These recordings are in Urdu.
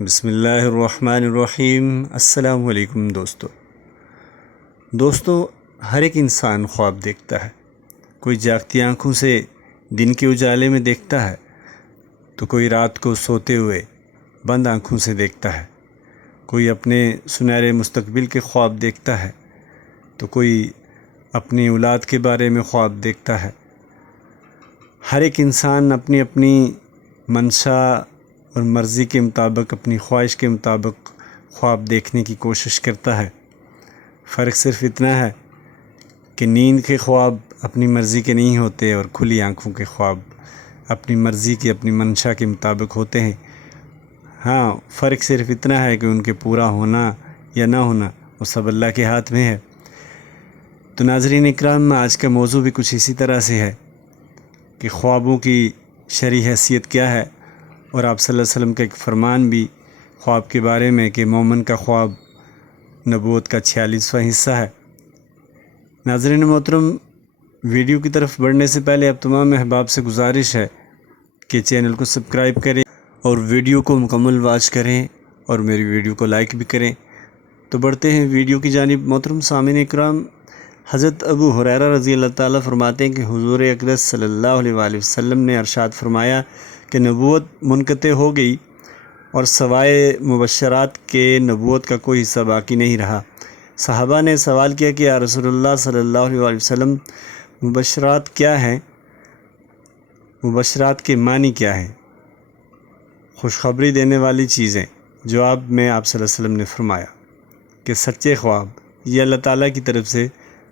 بسم اللہ الرحمن الرحیم۔ السلام علیکم دوستو، ہر ایک انسان خواب دیکھتا ہے۔ کوئی جاگتی آنکھوں سے دن کے اجالے میں دیکھتا ہے، تو کوئی رات کو سوتے ہوئے بند آنکھوں سے دیکھتا ہے۔ کوئی اپنے سنہرے مستقبل کے خواب دیکھتا ہے، تو کوئی اپنی اولاد کے بارے میں خواب دیکھتا ہے۔ ہر ایک انسان اپنی اپنی منشا اور مرضی کے مطابق، اپنی خواہش کے مطابق خواب دیکھنے کی کوشش کرتا ہے۔ فرق صرف اتنا ہے کہ نیند کے خواب اپنی مرضی کے نہیں ہوتے اور کھلی آنکھوں کے خواب اپنی مرضی کے، اپنی منشا کے مطابق ہوتے ہیں۔ ہاں، فرق صرف اتنا ہے کہ ان کے پورا ہونا یا نہ ہونا وہ سب اللہ کے ہاتھ میں ہے۔ تو ناظرین اکرام، آج کا موضوع بھی کچھ اسی طرح سے ہے کہ خوابوں کی شرعی حیثیت کیا ہے، اور آپ صلی اللہ علیہ وسلم کا ایک فرمان بھی خواب کے بارے میں کہ مومن کا خواب نبوت کا 46واں حصہ ہے۔ ناظرین محترم، ویڈیو کی طرف بڑھنے سے پہلے اب تمام احباب سے گزارش ہے کہ چینل کو سبسکرائب کریں اور ویڈیو کو مکمل واچ کریں اور میری ویڈیو کو لائک بھی کریں۔ تو بڑھتے ہیں ویڈیو کی جانب۔ محترم سامعین اکرام، حضرت ابو ہریرہ رضی اللہ تعالیٰ فرماتے ہیں کہ حضور اقدس صلی اللہ علیہ وآلہ وسلم نے ارشاد فرمایا کہ نبوت منقطع ہو گئی اور سوائے مبشرات کے نبوت کا کوئی حصہ باقی نہیں رہا۔ صحابہ نے سوال کیا کہ یا رسول اللہ صلی اللہ علیہ وآلہ وسلم، مبشرات کیا ہیں؟ مبشرات کے معنی کیا ہیں؟ خوشخبری دینے والی چیزیں۔ جواب میں آپ صلی اللہ علیہ وسلم نے فرمایا کہ سچے خواب یہ اللہ تعالیٰ کی طرف سے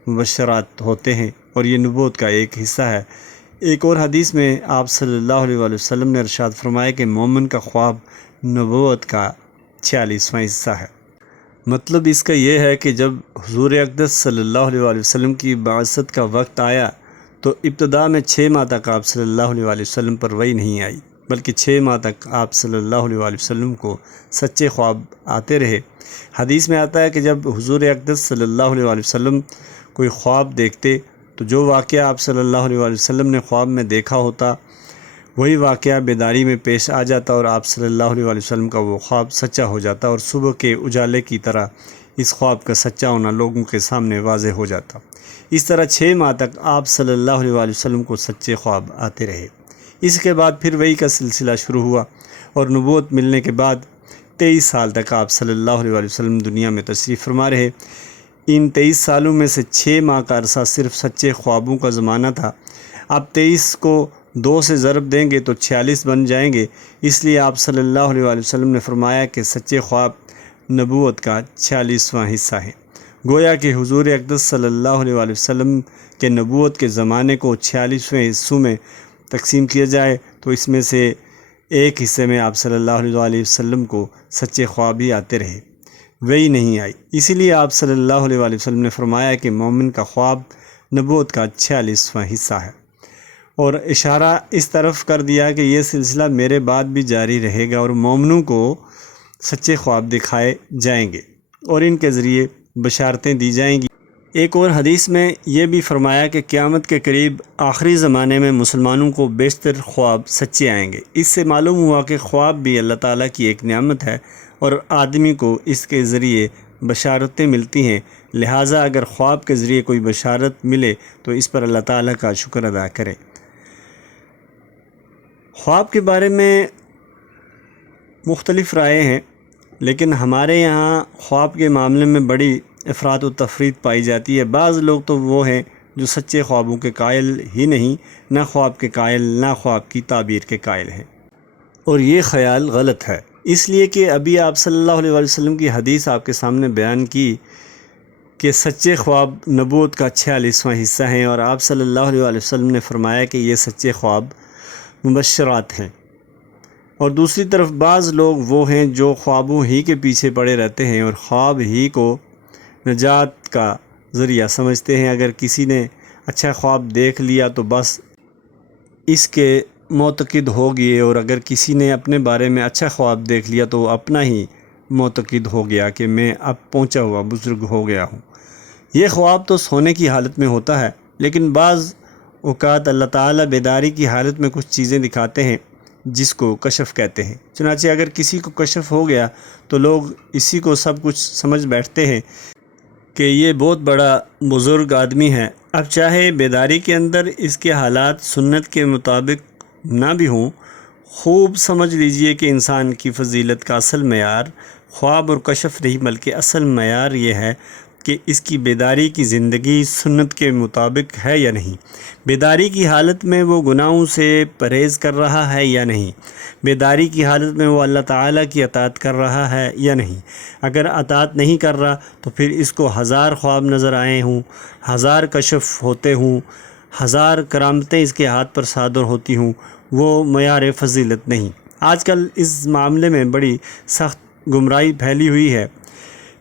مبشرات ہوتے ہیں اور یہ نبوت کا ایک حصہ ہے۔ ایک اور حدیث میں آپ صلی اللہ علیہ وآلہ وسلم نے ارشاد فرمایا کہ مومن کا خواب نبوت کا 46واں حصہ ہے۔ مطلب اس کا یہ ہے کہ جب حضور اقدس صلی اللہ علیہ وآلہ وسلم کی بعثت کا وقت آیا تو ابتدا میں 6 ماہ تک آپ صلی اللہ علیہ وآلہ وسلم پر وحی نہیں آئی، بلکہ 6 ماہ تک آپ صلی اللہ علیہ وآلہ وسلم کو سچے خواب آتے رہے۔ حدیث میں آتا ہے کہ جب حضور اقدس صلی اللہ علیہ وآلہ وسلم کوئی خواب دیکھتے تو جو واقعہ آپ صلی اللہ علیہ وآلہ وسلم نے خواب میں دیکھا ہوتا وہی واقعہ بیداری میں پیش آ جاتا اور آپ صلی اللہ علیہ وآلہ وسلم کا وہ خواب سچا ہو جاتا اور صبح کے اجالے کی طرح اس خواب کا سچا ہونا لوگوں کے سامنے واضح ہو جاتا۔ اس طرح 6 ماہ تک آپ صلی اللہ علیہ وآلہ وسلم کو سچے خواب آتے رہے۔ اس کے بعد پھر وحی کا سلسلہ شروع ہوا اور نبوت ملنے کے بعد 23 سال تک آپ صلی اللہ علیہ وآلہ وسلم دنیا میں تشریف فرما رہے۔ ان 23 سالوں میں سے 6 ماہ کا عرصہ صرف سچے خوابوں کا زمانہ تھا۔ اب 23 کو 2 سے ضرب دیں گے تو 46 بن جائیں گے۔ اس لیے آپ صلی اللہ علیہ وآلہ وسلم نے فرمایا کہ سچے خواب نبوت کا 46واں حصہ ہے۔ گویا کہ حضور اقدس صلی اللہ علیہ وآلہ وسلم کے نبوت کے زمانے کو 46ویں حصوں میں تقسیم کیا جائے تو اس میں سے ایک حصے میں آپ صلی اللہ علیہ وآلہ وسلم کو سچے خواب ہی آتے رہے، وہی نہیں آئی۔ اسی لیے آپ صلی اللہ علیہ وآلہ وسلم نے فرمایا کہ مومن کا خواب نبوت کا 46واں حصہ ہے، اور اشارہ اس طرف کر دیا کہ یہ سلسلہ میرے بعد بھی جاری رہے گا اور مومنوں کو سچے خواب دکھائے جائیں گے اور ان کے ذریعے بشارتیں دی جائیں گی۔ ایک اور حدیث میں یہ بھی فرمایا کہ قیامت کے قریب آخری زمانے میں مسلمانوں کو بیشتر خواب سچے آئیں گے۔ اس سے معلوم ہوا کہ خواب بھی اللہ تعالیٰ کی ایک نعمت ہے اور آدمی کو اس کے ذریعے بشارتیں ملتی ہیں، لہٰذا اگر خواب کے ذریعے کوئی بشارت ملے تو اس پر اللہ تعالیٰ کا شکر ادا کرے۔ خواب کے بارے میں مختلف رائے ہیں، لیکن ہمارے یہاں خواب کے معاملے میں بڑی افراط و تفریط پائی جاتی ہے۔ بعض لوگ تو وہ ہیں جو سچے خوابوں کے قائل ہی نہیں، نہ خواب کے قائل نہ خواب کی تعبیر کے قائل ہیں، اور یہ خیال غلط ہے۔ اس لیے کہ ابھی آپ صلی اللہ علیہ وآلہ وسلم کی حدیث آپ کے سامنے بیان کی کہ سچے خواب نبوت کا 46واں حصہ ہیں، اور آپ صلی اللہ علیہ وآلہ وسلم نے فرمایا کہ یہ سچے خواب مبشرات ہیں۔ اور دوسری طرف بعض لوگ وہ ہیں جو خوابوں ہی کے پیچھے پڑے رہتے ہیں اور خواب ہی کو نجات کا ذریعہ سمجھتے ہیں۔ اگر کسی نے اچھا خواب دیکھ لیا تو بس اس کے معتقد ہو گئے، اور اگر کسی نے اپنے بارے میں اچھا خواب دیکھ لیا تو اپنا ہی معتقد ہو گیا کہ میں اب پہنچا ہوا بزرگ ہو گیا ہوں۔ یہ خواب تو سونے کی حالت میں ہوتا ہے، لیکن بعض اوقات اللہ تعالیٰ بیداری کی حالت میں کچھ چیزیں دکھاتے ہیں جس کو کشف کہتے ہیں۔ چنانچہ اگر کسی کو کشف ہو گیا تو لوگ اسی کو سب کچھ سمجھ بیٹھتے ہیں کہ یہ بہت بڑا بزرگ آدمی ہے۔ اب چاہے بیداری کے اندر اس کے حالات سنت کے مطابق نہ بھی ہوں، خوب سمجھ لیجئے کہ انسان کی فضیلت کا اصل معیار خواب اور کشف نہیں، بلکہ اصل معیار یہ ہے کہ اس کی بیداری کی زندگی سنت کے مطابق ہے یا نہیں، بیداری کی حالت میں وہ گناہوں سے پرہیز کر رہا ہے یا نہیں، بیداری کی حالت میں وہ اللہ تعالیٰ کی اطاعت کر رہا ہے یا نہیں۔ اگر اطاعت نہیں کر رہا تو پھر اس کو 1000 خواب نظر آئے ہوں، 1000 کشف ہوتے ہوں، 1000 کرامتیں اس کے ہاتھ پر صادر ہوتی ہوں، وہ معیار فضیلت نہیں۔ آج کل اس معاملے میں بڑی سخت گمراہی پھیلی ہوئی ہے۔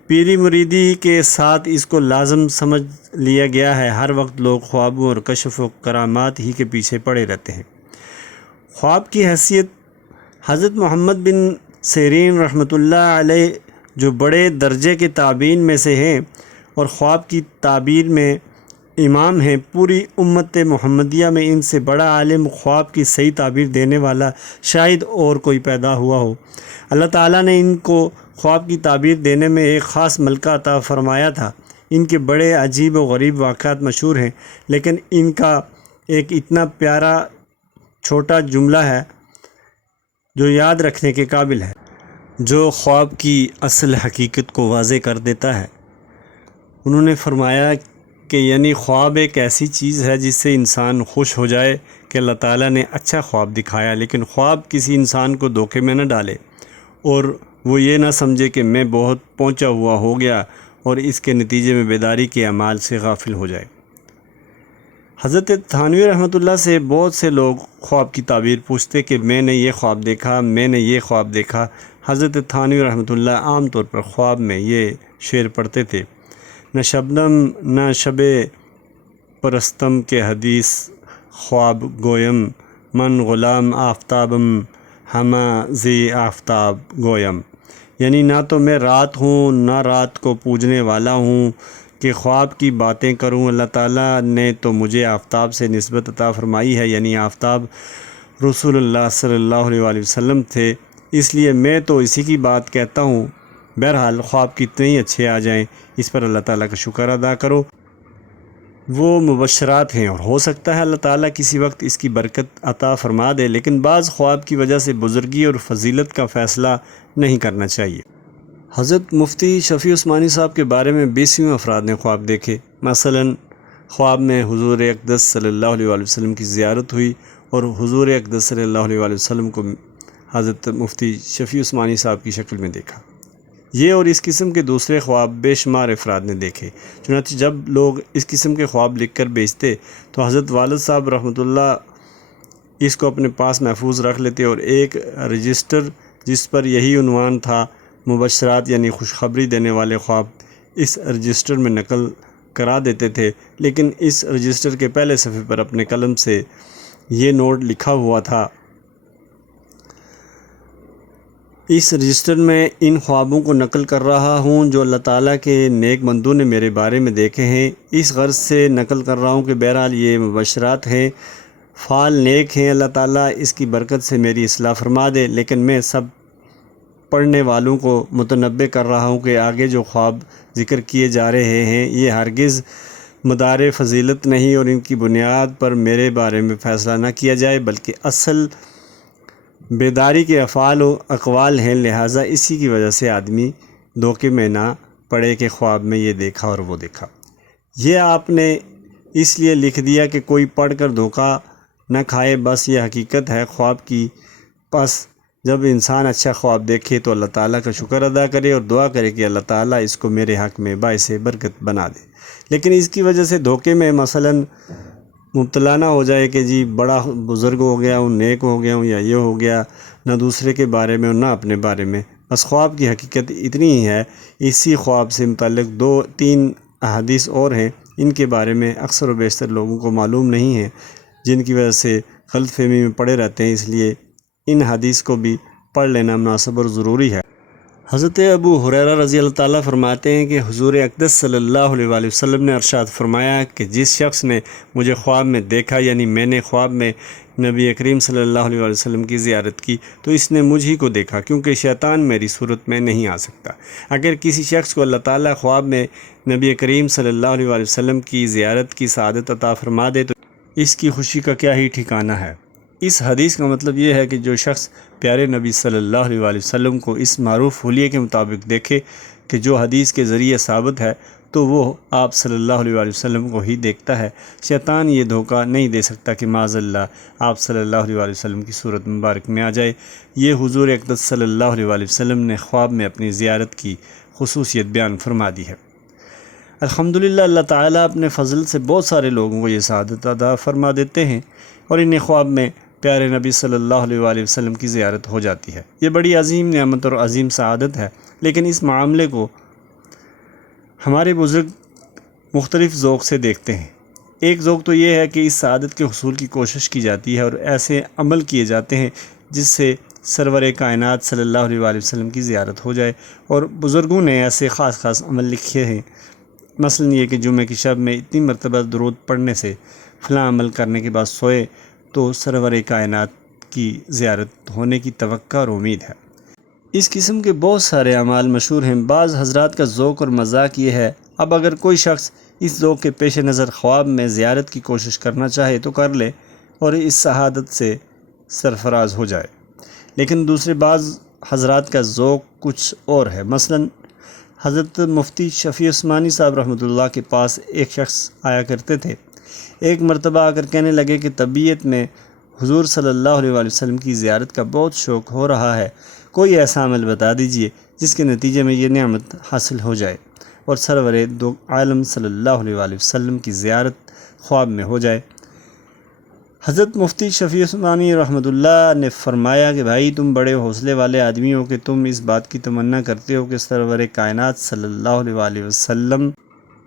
پیری مریدی کے ساتھ اس کو لازم سمجھ لیا گیا ہے۔ ہر وقت لوگ خوابوں اور کشف و کرامات ہی کے پیچھے پڑے رہتے ہیں۔ خواب کی حیثیت حضرت محمد بن سیرین رحمۃ اللہ علیہ جو بڑے درجے کے تابعین میں سے ہیں اور خواب کی تعبیر میں امام ہیں، پوری امت محمدیہ میں ان سے بڑا عالم خواب کی صحیح تعبیر دینے والا شاید اور کوئی پیدا ہوا ہو۔ اللہ تعالیٰ نے ان کو خواب کی تعبیر دینے میں ایک خاص ملکہ عطا فرمایا تھا۔ ان کے بڑے عجیب و غریب واقعات مشہور ہیں، لیکن ان کا ایک اتنا پیارا چھوٹا جملہ ہے جو یاد رکھنے کے قابل ہے، جو خواب کی اصل حقیقت کو واضح کر دیتا ہے۔ انہوں نے فرمایا کہ یعنی خواب ایک ایسی چیز ہے جس سے انسان خوش ہو جائے کہ اللہ تعالیٰ نے اچھا خواب دکھایا، لیکن خواب کسی انسان کو دھوکے میں نہ ڈالے اور وہ یہ نہ سمجھے کہ میں بہت پہنچا ہوا ہو گیا اور اس کے نتیجے میں بیداری کے اعمال سے غافل ہو جائے۔ حضرت تھانوی رحمۃ اللہ سے بہت سے لوگ خواب کی تعبیر پوچھتے کہ میں نے یہ خواب دیکھا، میں نے یہ خواب دیکھا۔ حضرت تھانوی رحمۃ اللہ عام طور پر خواب میں یہ شعر پڑھتے تھے: نہ شبنم نہ شب پرستم کے حدیث خواب گویم، من غلام آفتابم ہمہ زی آفتاب گویم۔ یعنی نہ تو میں رات ہوں نہ رات کو پوجنے والا ہوں کہ خواب کی باتیں کروں۔ اللہ تعالیٰ نے تو مجھے آفتاب سے نسبت عطا فرمائی ہے، یعنی آفتاب رسول اللہ صلی اللہ علیہ وآلہ وسلم تھے، اس لیے میں تو اسی کی بات کہتا ہوں۔ بہرحال خواب کتنے ہی اچھے آ جائیں، اس پر اللہ تعالیٰ کا شکر ادا کرو، وہ مبشرات ہیں، اور ہو سکتا ہے اللہ تعالیٰ کسی وقت اس کی برکت عطا فرما دے، لیکن بعض خواب کی وجہ سے بزرگی اور فضیلت کا فیصلہ نہیں کرنا چاہیے۔ حضرت مفتی شفیع عثمانی صاحب کے بارے میں 20 افراد نے خواب دیکھے۔ مثلا خواب میں حضور اقدس صلی اللہ علیہ وآلہ وسلم کی زیارت ہوئی اور حضور اقدس صلی اللہ علیہ وآلہ وسلم کو حضرت مفتی شفیع عثمانی صاحب کی شکل میں دیکھا۔ یہ اور اس قسم کے دوسرے خواب بے شمار افراد نے دیکھے۔ چنانچہ جب لوگ اس قسم کے خواب لکھ کر بیچتے تو حضرت والد صاحب رحمۃ اللہ اس کو اپنے پاس محفوظ رکھ لیتے اور ایک رجسٹر جس پر یہی عنوان تھا، مبشرات یعنی خوشخبری دینے والے خواب، اس رجسٹر میں نقل کرا دیتے تھے۔ لیکن اس رجسٹر کے پہلے صفحے پر اپنے قلم سے یہ نوٹ لکھا ہوا تھا: اس رجسٹر میں ان خوابوں کو نقل کر رہا ہوں جو اللہ تعالیٰ کے نیک بندوں نے میرے بارے میں دیکھے ہیں، اس غرض سے نقل کر رہا ہوں کہ بہرحال یہ مبشرات ہیں، فعال نیک ہیں، اللہ تعالیٰ اس کی برکت سے میری اصلاح فرما دے۔ لیکن میں سب پڑھنے والوں کو متنبہ کر رہا ہوں کہ آگے جو خواب ذکر کیے جا رہے ہیں یہ ہرگز مدار فضیلت نہیں اور ان کی بنیاد پر میرے بارے میں فیصلہ نہ کیا جائے، بلکہ اصل بیداری کے افعال و اقوال ہیں، لہٰذا اسی کی وجہ سے آدمی دھوکے میں نہ پڑے کہ خواب میں یہ دیکھا اور وہ دیکھا۔ یہ آپ نے اس لیے لکھ دیا کہ کوئی پڑھ کر دھوکہ نہ کھائے، بس یہ حقیقت ہے خواب کی۔ پس جب انسان اچھا خواب دیکھے تو اللہ تعالیٰ کا شکر ادا کرے اور دعا کرے کہ اللہ تعالیٰ اس کو میرے حق میں باعث برکت بنا دے، لیکن اس کی وجہ سے دھوکے میں مثلاً مبتلا نہ ہو جائے کہ جی بڑا بزرگ ہو گیا ہوں، نیک ہو گیا ہوں، یا یہ ہو گیا، نہ دوسرے کے بارے میں اور نہ اپنے بارے میں۔ بس خواب کی حقیقت اتنی ہی ہے۔ اسی خواب سے متعلق 2-3 احادیث اور ہیں، ان کے بارے میں اکثر و بیشتر لوگوں کو معلوم نہیں ہے، جن کی وجہ سے غلط فہمی میں پڑے رہتے ہیں، اس لیے ان حدیث کو بھی پڑھ لینا مناسب اور ضروری ہے۔ حضرت ابو ہریرہ رضی اللہ تعالیٰ فرماتے ہیں کہ حضور اقدس صلی اللہ علیہ وآلہ وسلم نے ارشاد فرمایا کہ جس شخص نے مجھے خواب میں دیکھا، یعنی میں نے خواب میں نبی کریم صلی اللہ علیہ وسلم کی زیارت کی تو اس نے مجھ ہی کو دیکھا، کیونکہ شیطان میری صورت میں نہیں آ سکتا۔ اگر کسی شخص کو اللہ تعالیٰ خواب میں نبی کریم صلی اللہ علیہ وسلم کی زیارت کی سعادت عطا فرما دے تو اس کی خوشی کا کیا ہی ٹھکانہ ہے۔ اس حدیث کا مطلب یہ ہے کہ جو شخص پیارے نبی صلی اللہ علیہ وسلم کو اس معروف حلیے کے مطابق دیکھے کہ جو حدیث کے ذریعے ثابت ہے، تو وہ آپ صلی اللہ علیہ وسلم کو ہی دیکھتا ہے۔ شیطان یہ دھوکہ نہیں دے سکتا کہ معاذ اللہ آپ صلی اللہ علیہ وسلم کی صورت مبارک میں آ جائے۔ یہ حضور اقدس صلی اللہ علیہ وسلم نے خواب میں اپنی زیارت کی خصوصیت بیان فرما دی ہے۔ الحمدللہ اللہ تعالیٰ اپنے فضل سے بہت سارے لوگوں کو یہ سعادت عطا فرما دیتے ہیں اور انہیں خواب میں پیارے نبی صلی اللہ علیہ وسلم کی زیارت ہو جاتی ہے۔ یہ بڑی عظیم نعمت اور عظیم سعادت ہے، لیکن اس معاملے کو ہمارے بزرگ مختلف ذوق سے دیکھتے ہیں۔ ایک ذوق تو یہ ہے کہ اس سعادت کے حصول کی کوشش کی جاتی ہے اور ایسے عمل کیے جاتے ہیں جس سے سرور کائنات صلی اللہ علیہ وسلم کی زیارت ہو جائے، اور بزرگوں نے ایسے خاص عمل لکھے ہیں، مثلا یہ کہ جمعہ کی شب میں اتنی مرتبہ درود پڑھنے سے فلاں عمل کرنے کے بعد سوئے تو سرور کائنات کی زیارت ہونے کی توقع اور امید ہے۔ اس قسم کے بہت سارے اعمال مشہور ہیں۔ بعض حضرات کا ذوق اور مذاق یہ ہے، اب اگر کوئی شخص اس ذوق کے پیش نظر خواب میں زیارت کی کوشش کرنا چاہے تو کر لے اور اس سعادت سے سرفراز ہو جائے، لیکن دوسرے بعض حضرات کا ذوق کچھ اور ہے۔ مثلا حضرت مفتی شفیع عثمانی صاحب رحمۃ اللہ کے پاس ایک شخص آیا کرتے تھے۔ ایک مرتبہ آ کر کہنے لگے کہ طبیعت میں حضور صلی اللہ علیہ وسلم کی زیارت کا بہت شوق ہو رہا ہے، کوئی ایسا عمل بتا دیجئے جس کے نتیجے میں یہ نعمت حاصل ہو جائے اور سرور دو عالم صلی اللہ علیہ وسلم کی زیارت خواب میں ہو جائے۔ حضرت مفتی شفیع عثمانی رحمۃ اللہ نے فرمایا کہ بھائی تم بڑے حوصلے والے آدمی ہو کہ تم اس بات کی تمنا کرتے ہو کہ سرور کائنات صلی اللہ علیہ وسلم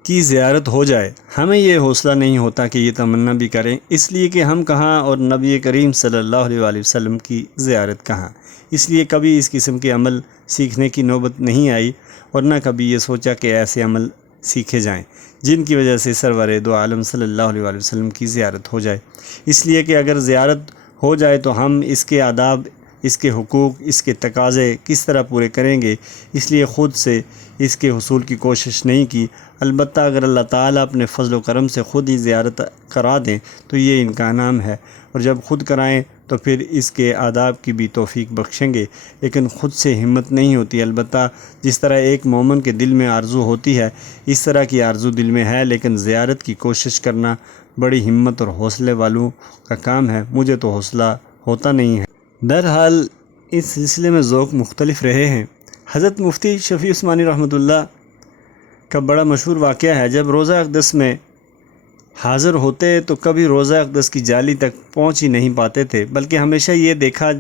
کی زیارت ہو جائے۔ ہمیں یہ حوصلہ نہیں ہوتا کہ یہ تمنا بھی کریں، اس لیے کہ ہم کہاں اور نبی کریم صلی اللہ علیہ وسلم کی زیارت کہاں، اس لیے کبھی اس قسم کے عمل سیکھنے کی نوبت نہیں آئی اور نہ کبھی یہ سوچا کہ ایسے عمل سیکھے جائیں جن کی وجہ سے سرور دو عالم صلی اللہ علیہ وسلم کی زیارت ہو جائے۔ اس لیے کہ اگر زیارت ہو جائے تو ہم اس کے آداب، اس کے حقوق، اس کے تقاضے کس طرح پورے کریں گے، اس لیے خود سے اس کے حصول کی کوشش نہیں کی۔ البتہ اگر اللہ تعالیٰ اپنے فضل و کرم سے خود ہی زیارت کرا دیں تو یہ ان کا انعام ہے، اور جب خود کرائیں تو پھر اس کے آداب کی بھی توفیق بخشیں گے، لیکن خود سے ہمت نہیں ہوتی۔ البتہ جس طرح ایک مومن کے دل میں آرزو ہوتی ہے اس طرح کی آرزو دل میں ہے، لیکن زیارت کی کوشش کرنا بڑی ہمت اور حوصلے والوں کا کام ہے، مجھے تو حوصلہ ہوتا نہیں ہے۔ بہرحال اس سلسلے میں ذوق مختلف رہے ہیں۔ حضرت مفتی شفیع عثمانی رحمۃ اللہ کا بڑا مشہور واقعہ ہے، جب روزہ اقدس میں حاضر ہوتے تو کبھی روزہ اقدس کی جالی تک پہنچ ہی نہیں پاتے تھے، بلکہ ہمیشہ یہ دیکھا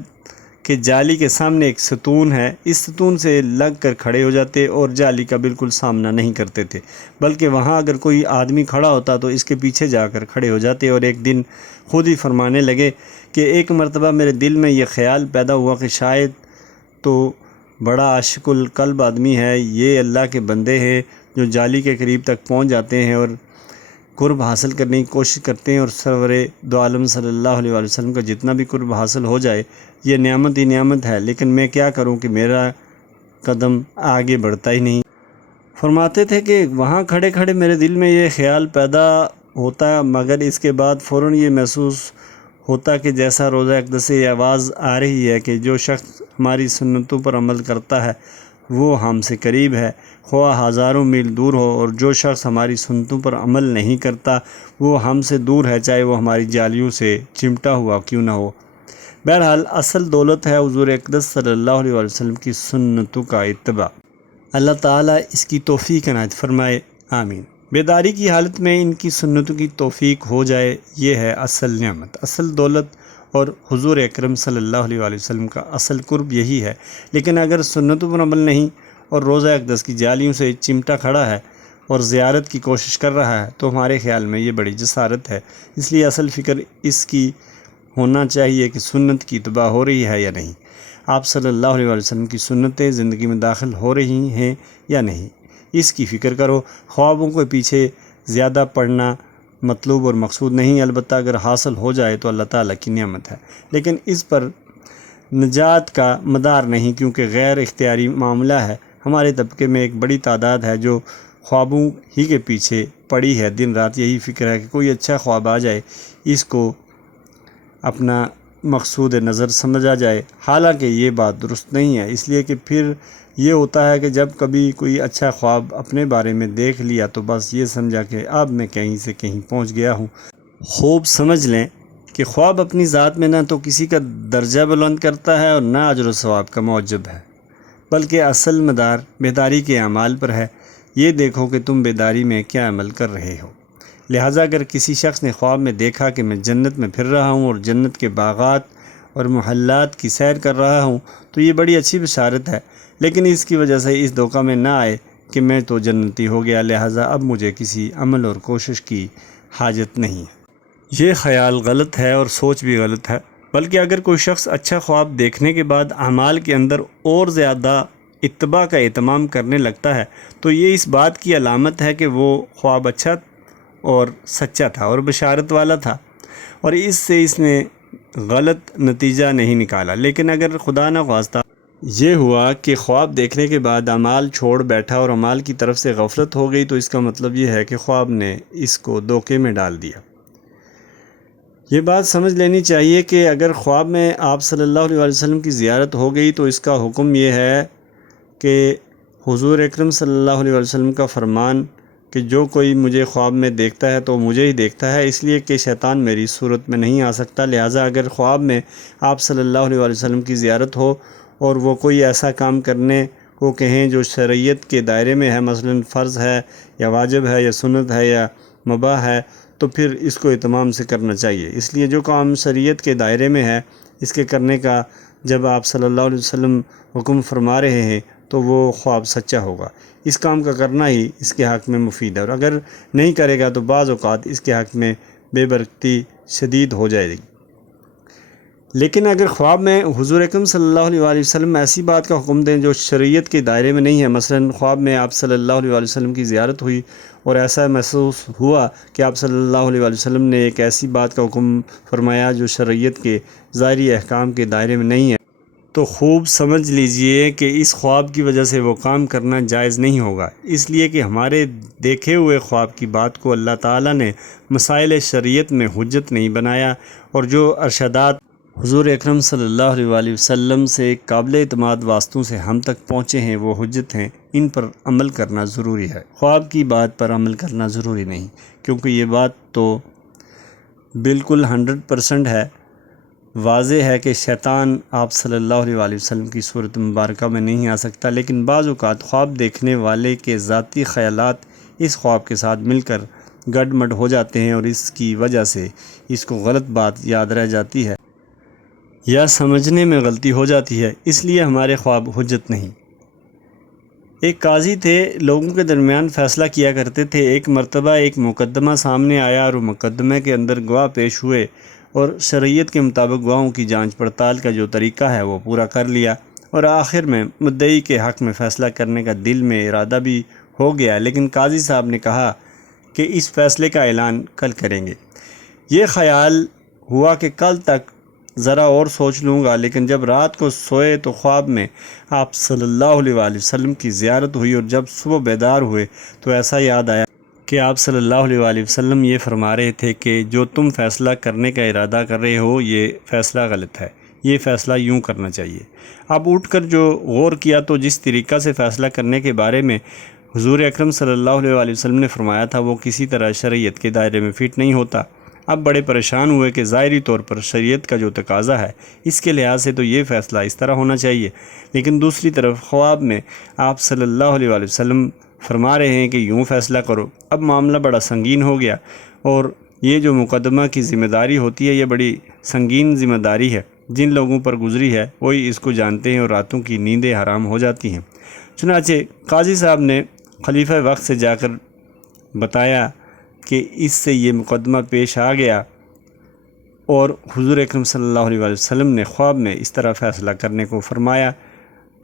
کہ جالی کے سامنے ایک ستون ہے، اس ستون سے لگ کر کھڑے ہو جاتے اور جالی کا بالکل سامنا نہیں کرتے تھے، بلکہ وہاں اگر کوئی آدمی کھڑا ہوتا تو اس کے پیچھے جا کر کھڑے ہو جاتے، اور ایک دن خود ہی فرمانے لگے کہ ایک مرتبہ میرے دل میں یہ خیال پیدا ہوا کہ شاید تو بڑا عاشق القلب آدمی ہے، یہ اللہ کے بندے ہیں جو جالی کے قریب تک پہنچ جاتے ہیں اور قرب حاصل کرنے کی کوشش کرتے ہیں، اور سرور دو عالم صلی اللہ علیہ وسلم کا جتنا بھی قرب حاصل ہو جائے یہ نعمت ہی نعمت ہے، لیکن میں کیا کروں کہ میرا قدم آگے بڑھتا ہی نہیں۔ فرماتے تھے کہ وہاں کھڑے کھڑے میرے دل میں یہ خیال پیدا ہوتا، مگر اس کے بعد فوراً یہ محسوس ہوتا کہ جیسا روزہ اقدس سے یہ آواز آ رہی ہے کہ جو شخص ہماری سنتوں پر عمل کرتا ہے وہ ہم سے قریب ہے، خواہ ہزاروں میل دور ہو، اور جو شخص ہماری سنتوں پر عمل نہیں کرتا وہ ہم سے دور ہے، چاہے وہ ہماری جالیوں سے چمٹا ہوا کیوں نہ ہو۔ بہرحال اصل دولت ہے حضور اقدس صلی اللہ علیہ وسلم کی سنتوں کا اتباع۔ اللہ تعالیٰ اس کی توفیق عنایت فرمائے، آمین۔ بیداری کی حالت میں ان کی سنتوں کی توفیق ہو جائے، یہ ہے اصل نعمت، اصل دولت، اور حضور اکرم صلی اللہ علیہ وسلم کا اصل قرب یہی ہے۔ لیکن اگر سنتوں پر عمل نہیں اور روزہ اقدس کی جالیوں سے چمٹا کھڑا ہے اور زیارت کی کوشش کر رہا ہے تو ہمارے خیال میں یہ بڑی جسارت ہے۔ اس لیے اصل فکر اس کی ہونا چاہیے کہ سنت کی اتباع ہو رہی ہے یا نہیں، آپ صلی اللہ علیہ وسلم کی سنتیں زندگی میں داخل ہو رہی ہیں یا نہیں، اس کی فکر کرو۔ خوابوں کے پیچھے زیادہ پڑنا مطلوب اور مقصود نہیں، البتہ اگر حاصل ہو جائے تو اللہ تعالیٰ کی نعمت ہے، لیکن اس پر نجات کا مدار نہیں، کیونکہ غیر اختیاری معاملہ ہے۔ ہمارے طبقے میں ایک بڑی تعداد ہے جو خوابوں ہی کے پیچھے پڑی ہے، دن رات یہی فکر ہے کہ کوئی اچھا خواب آ جائے، اس کو اپنا مقصود نظر سمجھا جائے، حالانکہ یہ بات درست نہیں ہے، اس لیے کہ پھر یہ ہوتا ہے کہ جب کبھی کوئی اچھا خواب اپنے بارے میں دیکھ لیا تو بس یہ سمجھا کہ اب میں کہیں سے کہیں پہنچ گیا ہوں۔ خوب سمجھ لیں کہ خواب اپنی ذات میں نہ تو کسی کا درجہ بلند کرتا ہے اور نہ اجر و ثواب کا موجب ہے، بلکہ اصل مدار بیداری کے اعمال پر ہے۔ یہ دیکھو کہ تم بیداری میں کیا عمل کر رہے ہو۔ لہٰذا اگر کسی شخص نے خواب میں دیکھا کہ میں جنت میں پھر رہا ہوں اور جنت کے باغات اور محلات کی سیر کر رہا ہوں تو یہ بڑی اچھی بشارت ہے، لیکن اس کی وجہ سے اس دھوکہ میں نہ آئے کہ میں تو جنتی ہو گیا، لہٰذا اب مجھے کسی عمل اور کوشش کی حاجت نہیں ہے۔ یہ خیال غلط ہے اور سوچ بھی غلط ہے، بلکہ اگر کوئی شخص اچھا خواب دیکھنے کے بعد اعمال کے اندر اور زیادہ اتباع کا اہتمام کرنے لگتا ہے تو یہ اس بات کی علامت ہے کہ وہ خواب اچھا اور سچا تھا اور بشارت والا تھا، اور اس سے اس نے غلط نتیجہ نہیں نکالا۔ لیکن اگر خدا نخواستہ یہ ہوا کہ خواب دیکھنے کے بعد اعمال چھوڑ بیٹھا اور اعمال کی طرف سے غفلت ہو گئی تو اس کا مطلب یہ ہے کہ خواب نے اس کو دھوکے میں ڈال دیا۔ یہ بات سمجھ لینی چاہیے کہ اگر خواب میں آپ صلی اللہ علیہ وسلم کی زیارت ہو گئی تو اس کا حکم یہ ہے کہ حضور اکرم صلی اللہ علیہ وسلم کا فرمان کہ جو کوئی مجھے خواب میں دیکھتا ہے تو مجھے ہی دیکھتا ہے، اس لیے کہ شیطان میری صورت میں نہیں آ سکتا۔ لہٰذا اگر خواب میں آپ صلی اللہ علیہ وسلم کی زیارت ہو اور وہ کوئی ایسا کام کرنے کو کہیں جو شریعت کے دائرے میں ہے، مثلا فرض ہے یا واجب ہے یا سنت ہے یا مباح ہے، تو پھر اس کو اہتمام سے کرنا چاہیے۔ اس لیے جو کام شریعت کے دائرے میں ہے اس کے کرنے کا جب آپ صلی اللہ علیہ وسلم حکم فرما رہے ہیں تو وہ خواب سچا ہوگا۔ اس کام کا کرنا ہی اس کے حق میں مفید ہے، اور اگر نہیں کرے گا تو بعض اوقات اس کے حق میں بے برکتی شدید ہو جائے گی۔ لیکن اگر خواب میں حضور اکرم صلی اللہ علیہ وسلم ایسی بات کا حکم دیں جو شریعت کے دائرے میں نہیں ہے، مثلا خواب میں آپ صلی اللہ علیہ وسلم کی زیارت ہوئی اور ایسا محسوس ہوا کہ آپ صلی اللہ علیہ وسلم نے ایک ایسی بات کا حکم فرمایا جو شریعت کے ظاہری احکام کے دائرے میں نہیں ہے، تو خوب سمجھ لیجئے کہ اس خواب کی وجہ سے وہ کام کرنا جائز نہیں ہوگا، اس لیے کہ ہمارے دیکھے ہوئے خواب کی بات کو اللہ تعالیٰ نے مسائل شریعت میں حجت نہیں بنایا، اور جو ارشادات حضور اکرم صلی اللہ علیہ وسلم سے قابل اعتماد واسطوں سے ہم تک پہنچے ہیں وہ حجت ہیں، ان پر عمل کرنا ضروری ہے، خواب کی بات پر عمل کرنا ضروری نہیں، کیونکہ یہ بات تو بالکل 100% ہے، واضح ہے کہ شیطان آپ صلی اللہ علیہ وسلم کی صورت مبارکہ میں نہیں آ سکتا، لیکن بعض اوقات خواب دیکھنے والے کے ذاتی خیالات اس خواب کے ساتھ مل کر گڈ مڈ ہو جاتے ہیں اور اس کی وجہ سے اس کو غلط بات یاد رہ جاتی ہے یا سمجھنے میں غلطی ہو جاتی ہے، اس لیے ہمارے خواب حجت نہیں۔ ایک قاضی تھے، لوگوں کے درمیان فیصلہ کیا کرتے تھے۔ ایک مرتبہ ایک مقدمہ سامنے آیا اور مقدمے کے اندر گواہ پیش ہوئے اور شریعت کے مطابق گواہوں کی جانچ پڑتال کا جو طریقہ ہے وہ پورا کر لیا، اور آخر میں مدعی کے حق میں فیصلہ کرنے کا دل میں ارادہ بھی ہو گیا، لیکن قاضی صاحب نے کہا کہ اس فیصلے کا اعلان کل کریں گے۔ یہ خیال ہوا کہ کل تک ذرا اور سوچ لوں گا، لیکن جب رات کو سوئے تو خواب میں آپ صلی اللہ علیہ وسلم کی زیارت ہوئی، اور جب صبح بیدار ہوئے تو ایسا یاد آیا کہ آپ صلی اللہ علیہ وسلم یہ فرما رہے تھے کہ جو تم فیصلہ کرنے کا ارادہ کر رہے ہو یہ فیصلہ غلط ہے، یہ فیصلہ یوں کرنا چاہیے۔ اب اٹھ کر جو غور کیا تو جس طریقہ سے فیصلہ کرنے کے بارے میں حضور اکرم صلی اللہ علیہ وسلم نے فرمایا تھا وہ کسی طرح شریعت کے دائرے میں فٹ نہیں ہوتا۔ اب بڑے پریشان ہوئے کہ ظاہری طور پر شریعت کا جو تقاضا ہے اس کے لحاظ سے تو یہ فیصلہ اس طرح ہونا چاہیے، لیکن دوسری طرف خواب میں آپ صلی اللہ علیہ وسلم فرما رہے ہیں کہ یوں فیصلہ کرو۔ اب معاملہ بڑا سنگین ہو گیا، اور یہ جو مقدمہ کی ذمہ داری ہوتی ہے یہ بڑی سنگین ذمہ داری ہے، جن لوگوں پر گزری ہے وہی اس کو جانتے ہیں، اور راتوں کی نیندیں حرام ہو جاتی ہیں۔ چنانچہ قاضی صاحب نے خلیفہ وقت سے جا کر بتایا کہ اس سے یہ مقدمہ پیش آ گیا، اور حضور اکرم صلی اللہ علیہ وسلم نے خواب میں اس طرح فیصلہ کرنے کو فرمایا،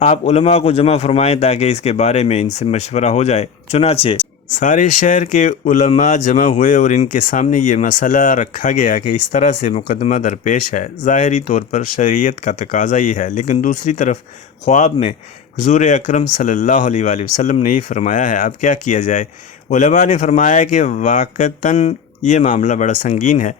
آپ علماء کو جمع فرمائیں تاکہ اس کے بارے میں ان سے مشورہ ہو جائے۔ چنانچہ سارے شہر کے علماء جمع ہوئے اور ان کے سامنے یہ مسئلہ رکھا گیا کہ اس طرح سے مقدمہ درپیش ہے۔ ظاہری طور پر شریعت کا تقاضا یہ ہے، لیکن دوسری طرف خواب میں حضور اکرم صلی اللہ علیہ وآلہ وسلم نے یہ فرمایا ہے، اب کیا کیا جائے؟ علماء نے فرمایا کہ واقعتاً یہ معاملہ بڑا سنگین ہے۔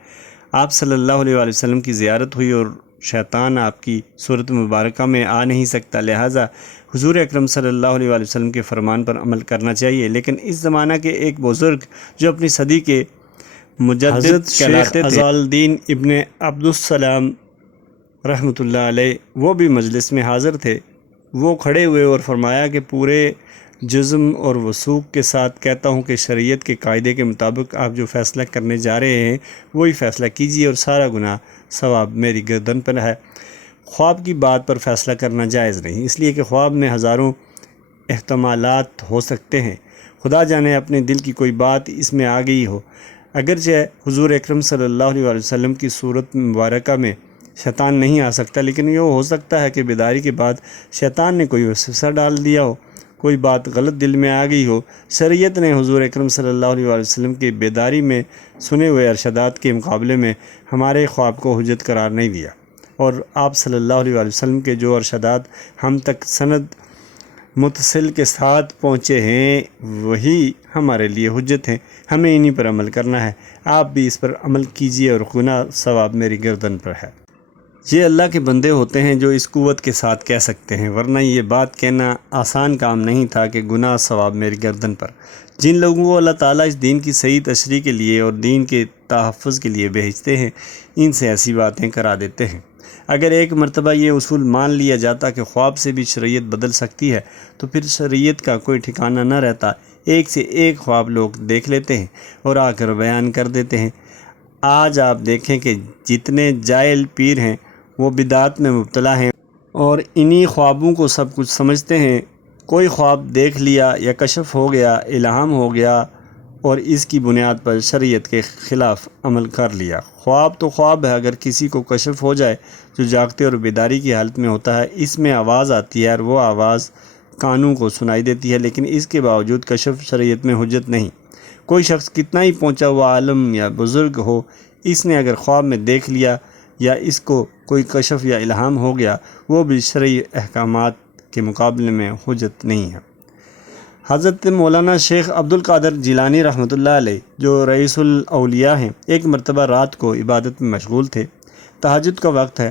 آپ صلی اللہ علیہ وآلہ وسلم کی زیارت ہوئی اور شیطان آپ کی صورت مبارکہ میں آ نہیں سکتا، لہٰذا حضور اکرم صلی اللہ علیہ وآلہ وسلم کے فرمان پر عمل کرنا چاہیے۔ لیکن اس زمانہ کے ایک بزرگ جو اپنی صدی کے مجدد حضرت شیخ عزالدین ابن عبدالسلام رحمۃ اللہ علیہ وہ بھی مجلس میں حاضر تھے۔ وہ کھڑے ہوئے اور فرمایا کہ پورے جزم اور وثوق کے ساتھ کہتا ہوں کہ شریعت کے قاعدے کے مطابق آپ جو فیصلہ کرنے جا رہے ہیں وہی فیصلہ کیجیے، اور سارا گناہ ثواب میری گردن پر ہے۔ خواب کی بات پر فیصلہ کرنا جائز نہیں، اس لیے کہ خواب میں ہزاروں احتمالات ہو سکتے ہیں، خدا جانے اپنے دل کی کوئی بات اس میں آ گئی ہو۔ اگرچہ حضور اکرم صلی اللہ علیہ وآلہ وسلم کی صورت مبارکہ میں شیطان نہیں آ سکتا، لیکن یہ ہو سکتا ہے کہ بیداری کے بعد شیطان نے کوئی وسوسہ ڈال دیا ہو، کوئی بات غلط دل میں آ گئی ہو۔ شریعت نے حضور اکرم صلی اللہ علیہ وآلہ وسلم کی بیداری میں سنے ہوئے ارشادات کے مقابلے میں ہمارے خواب کو حجت قرار نہیں دیا، اور آپ صلی اللہ علیہ وآلہ وسلم کے جو ارشادات ہم تک سند متصل کے ساتھ پہنچے ہیں وہی ہمارے لیے حجت ہیں، ہمیں انہی پر عمل کرنا ہے۔ آپ بھی اس پر عمل کیجیے اور گناہ ثواب میری گردن پر ہے۔ یہ اللہ کے بندے ہوتے ہیں جو اس قوت کے ساتھ کہہ سکتے ہیں، ورنہ یہ بات کہنا آسان کام نہیں تھا کہ گناہ ثواب میری گردن پر۔ جن لوگوں کو اللہ تعالیٰ اس دین کی صحیح تشریح کے لیے اور دین کے تحفظ کے لیے بھیجتے ہیں، ان سے ایسی باتیں کرا دیتے ہیں۔ اگر ایک مرتبہ یہ اصول مان لیا جاتا کہ خواب سے بھی شریعت بدل سکتی ہے تو پھر شریعت کا کوئی ٹھکانہ نہ رہتا۔ ایک سے ایک خواب لوگ دیکھ لیتے ہیں اور آ کر بیان کر دیتے ہیں۔ آج آپ دیکھیں کہ جتنے جاہل پیر ہیں وہ بدعت میں مبتلا ہیں اور انہی خوابوں کو سب کچھ سمجھتے ہیں۔ کوئی خواب دیکھ لیا یا کشف ہو گیا، الہام ہو گیا، اور اس کی بنیاد پر شریعت کے خلاف عمل کر لیا۔ خواب تو خواب ہے، اگر کسی کو کشف ہو جائے جو جاگتے اور بیداری کی حالت میں ہوتا ہے، اس میں آواز آتی ہے اور وہ آواز کانوں کو سنائی دیتی ہے، لیکن اس کے باوجود کشف شریعت میں حجت نہیں۔ کوئی شخص کتنا ہی پہنچا ہوا عالم یا بزرگ ہو، اس نے اگر خواب میں دیکھ لیا یا اس کو کوئی کشف یا الہام ہو گیا، وہ بھی شرعی احکامات کے مقابلے میں حجت نہیں ہے۔ حضرت مولانا شیخ عبد القادر جیلانی رحمۃ اللہ علیہ جو رئیس الاولیاء ہیں، ایک مرتبہ رات کو عبادت میں مشغول تھے۔ تہجد کا وقت ہے۔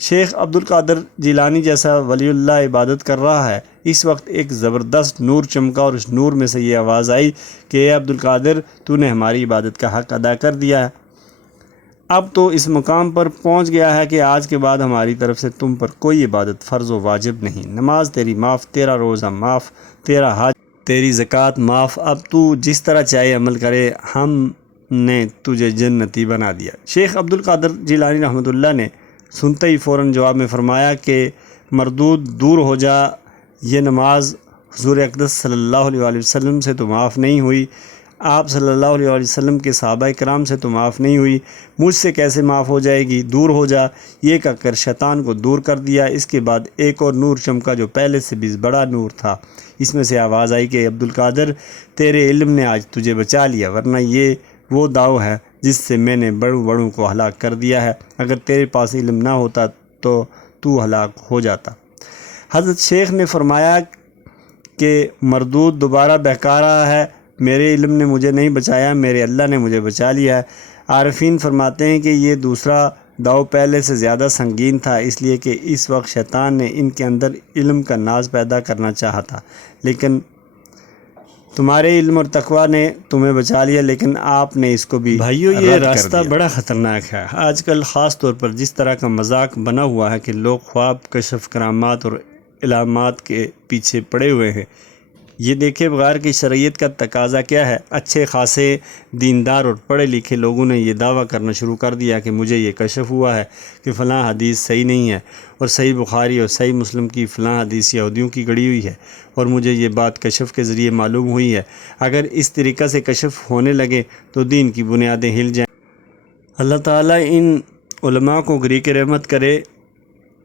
شیخ عبد القادر جیلانی جیسا ولی اللہ عبادت کر رہا ہے۔ اس وقت ایک زبردست نور چمکا اور اس نور میں سے یہ آواز آئی کہ اے عبد القادر، تو نے ہماری عبادت کا حق ادا کر دیا ہے۔ اب تو اس مقام پر پہنچ گیا ہے کہ آج کے بعد ہماری طرف سے تم پر کوئی عبادت فرض و واجب نہیں۔ نماز تیری معاف، تیرا روزہ معاف، تیرا حج، تیری زکوٰۃ معاف، اب تو جس طرح چاہے عمل کرے، ہم نے تجھے جنتی بنا دیا۔ شیخ عبد القادر جیلانی رحمۃ اللہ نے سنتے ہی فوراً جواب میں فرمایا کہ مردود دور ہو جا، یہ نماز حضور اقدس صلی اللہ علیہ وآلہ وسلم سے تو معاف نہیں ہوئی، آپ صلی اللہ علیہ وآلہ وسلم کے صحابہ کرام سے تو معاف نہیں ہوئی، مجھ سے کیسے معاف ہو جائے گی؟ دور ہو جا۔ یہ کہہ کر شیطان کو دور کر دیا۔ اس کے بعد ایک اور نور چمکا جو پہلے سے بھی بڑا نور تھا۔ اس میں سے آواز آئی کہ عبد القادر، تیرے علم نے آج تجھے بچا لیا، ورنہ یہ وہ داؤ ہے جس سے میں نے بڑوں کو ہلاک کر دیا ہے۔ اگر تیرے پاس علم نہ ہوتا تو ہلاک ہو جاتا۔ حضرت شیخ نے فرمایا کہ مردود دوبارہ بہکا رہا ہے، میرے علم نے مجھے نہیں بچایا، میرے اللہ نے مجھے بچا لیا ہے۔ عارفین فرماتے ہیں کہ یہ دوسرا داؤ پہلے سے زیادہ سنگین تھا، اس لیے کہ اس وقت شیطان نے ان کے اندر علم کا ناز پیدا کرنا چاہا تھا، لیکن تمہارے علم اور تقوی نے تمہیں بچا لیا، لیکن آپ نے اس کو بھی بھائیو یہ راستہ بڑا خطرناک ہے۔ آج کل خاص طور پر جس طرح کا مذاق بنا ہوا ہے کہ لوگ خواب، کشف، کرامات اور علامات کے پیچھے پڑے ہوئے ہیں، یہ دیکھے بغیر کہ شریعت کا تقاضا کیا ہے۔ اچھے خاصے دیندار اور پڑھے لکھے لوگوں نے یہ دعویٰ کرنا شروع کر دیا کہ مجھے یہ کشف ہوا ہے کہ فلاں حدیث صحیح نہیں ہے، اور صحیح بخاری اور صحیح مسلم کی فلاں حدیث یہودیوں کی گڑی ہوئی ہے، اور مجھے یہ بات کشف کے ذریعے معلوم ہوئی ہے۔ اگر اس طریقہ سے کشف ہونے لگے تو دین کی بنیادیں ہل جائیں۔ اللہ تعالیٰ ان علماء کو گری کے رحمت کرے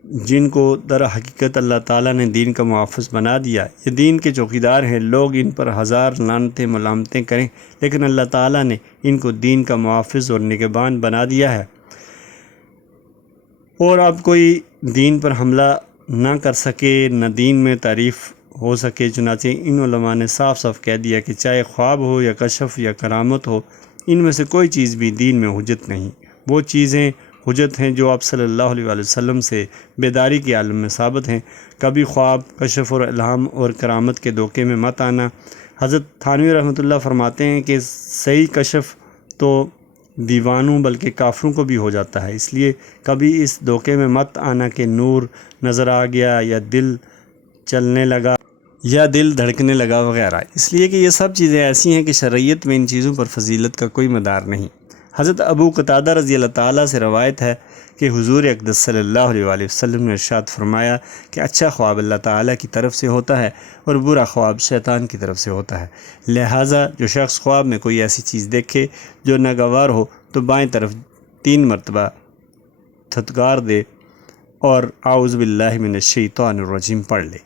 جن کو در حقیقت اللہ تعالیٰ نے دین کا محافظ بنا دیا، یہ دین کے چوکیدار ہیں۔ لوگ ان پر ہزار لعنتیں ملامتیں کریں، لیکن اللہ تعالیٰ نے ان کو دین کا محافظ اور نگہبان بنا دیا ہے، اور اب کوئی دین پر حملہ نہ کر سکے، نہ دین میں تعریف ہو سکے۔ چنانچہ ان علماء نے صاف صاف کہہ دیا کہ چاہے خواب ہو یا کشف یا کرامت ہو، ان میں سے کوئی چیز بھی دین میں حجت نہیں۔ وہ چیزیں حجت ہیں جو آپ صلی اللہ علیہ وآلہ وسلم سے بیداری کے عالم میں ثابت ہیں۔ کبھی خواب، کشف اور الہام اور کرامت کے دھوکے میں مت آنا۔ حضرت تھانوی رحمۃ اللہ فرماتے ہیں کہ صحیح کشف تو دیوانوں بلکہ کافروں کو بھی ہو جاتا ہے، اس لیے کبھی اس دھوکے میں مت آنا کہ نور نظر آ گیا یا دل چلنے لگا یا دل دھڑکنے لگا وغیرہ، اس لیے کہ یہ سب چیزیں ایسی ہیں کہ شرعیت میں ان چیزوں پر فضیلت کا کوئی مدار نہیں۔ حضرت ابو قتادہ رضی اللہ تعالیٰ سے روایت ہے کہ حضور اقدس صلی اللہ علیہ وآلہ وسلم نے ارشاد فرمایا کہ اچھا خواب اللہ تعالیٰ کی طرف سے ہوتا ہے اور برا خواب شیطان کی طرف سے ہوتا ہے، لہٰذا جو شخص خواب میں کوئی ایسی چیز دیکھے جو ناگوار ہو تو بائیں طرف 3 مرتبہ تھتکار دے اور اعوذ باللہ من الشیطان الرجیم پڑھ لے۔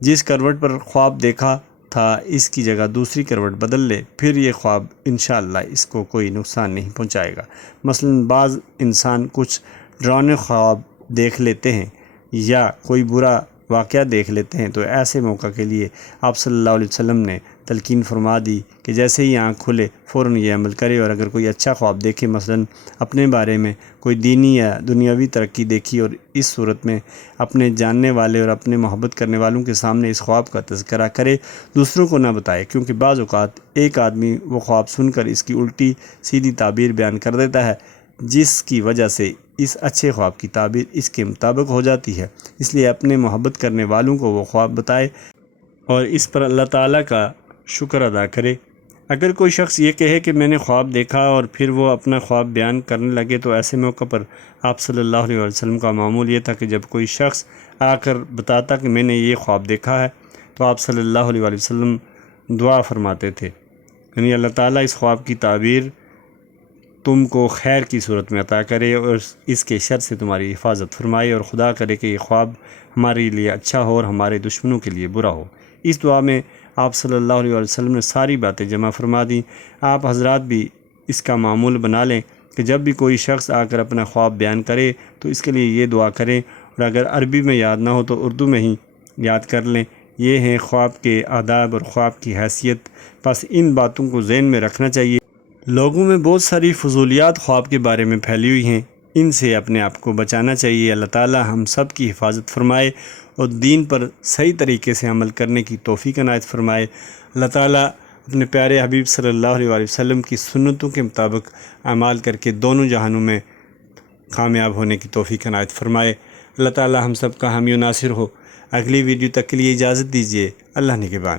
جس کروٹ پر خواب دیکھا تھا اس کی جگہ دوسری کروٹ بدل لے، پھر یہ خواب انشاءاللہ اس کو کوئی نقصان نہیں پہنچائے گا۔ مثلا بعض انسان کچھ ڈراؤنے خواب دیکھ لیتے ہیں یا کوئی برا واقعہ دیکھ لیتے ہیں، تو ایسے موقع کے لیے آپ صلی اللہ علیہ وسلم نے تلقین فرما دی کہ جیسے ہی آنکھ کھلے فوراً یہ عمل کرے، اور اگر کوئی اچھا خواب دیکھے، مثلا اپنے بارے میں کوئی دینی یا دنیاوی ترقی دیکھی، اور اس صورت میں اپنے جاننے والے اور اپنے محبت کرنے والوں کے سامنے اس خواب کا تذکرہ کرے، دوسروں کو نہ بتائے، کیونکہ بعض اوقات ایک آدمی وہ خواب سن کر اس کی الٹی سیدھی تعبیر بیان کر دیتا ہے، جس کی وجہ سے اس اچھے خواب کی تعبیر اس کے مطابق ہو جاتی ہے۔ اس لیے اپنے محبت کرنے والوں کو وہ خواب بتائے اور اس پر اللہ تعالیٰ کا شکر ادا کرے۔ اگر کوئی شخص یہ کہے کہ میں نے خواب دیکھا اور پھر وہ اپنا خواب بیان کرنے لگے، تو ایسے موقع پر آپ صلی اللہ علیہ وسلم کا معمول یہ تھا کہ جب کوئی شخص آ کر بتاتا کہ میں نے یہ خواب دیکھا ہے، تو آپ صلی اللہ علیہ وسلم دعا فرماتے تھے، یعنی اللہ تعالیٰ اس خواب کی تعبیر تم کو خیر کی صورت میں عطا کرے اور اس کے شر سے تمہاری حفاظت فرمائے، اور خدا کرے کہ یہ خواب ہمارے لیے اچھا ہو اور ہمارے دشمنوں کے لیے برا ہو۔ اس دعا میں آپ صلی اللہ علیہ وسلم نے ساری باتیں جمع فرما دیں۔ آپ حضرات بھی اس کا معمول بنا لیں کہ جب بھی کوئی شخص آ کر اپنا خواب بیان کرے تو اس کے لیے یہ دعا کریں، اور اگر عربی میں یاد نہ ہو تو اردو میں ہی یاد کر لیں۔ یہ ہیں خواب کے آداب اور خواب کی حیثیت، بس ان باتوں کو ذہن میں رکھنا چاہیے۔ لوگوں میں بہت ساری فضولیات خواب کے بارے میں پھیلی ہوئی ہیں، ان سے اپنے آپ کو بچانا چاہیے۔ اللہ تعالی ہم سب کی حفاظت فرمائے اور دین پر صحیح طریقے سے عمل کرنے کی توفیق عنایت فرمائے۔ اللہ تعالی اپنے پیارے حبیب صلی اللہ علیہ وآلہ وسلم کی سنتوں کے مطابق اعمال کر کے دونوں جہانوں میں کامیاب ہونے کی توفیق عنایت فرمائے۔ اللہ تعالی ہم سب کا حامی و ناصر ہو۔ اگلی ویڈیو تک کے لیے اجازت دیجیے۔ اللہ نگہبان۔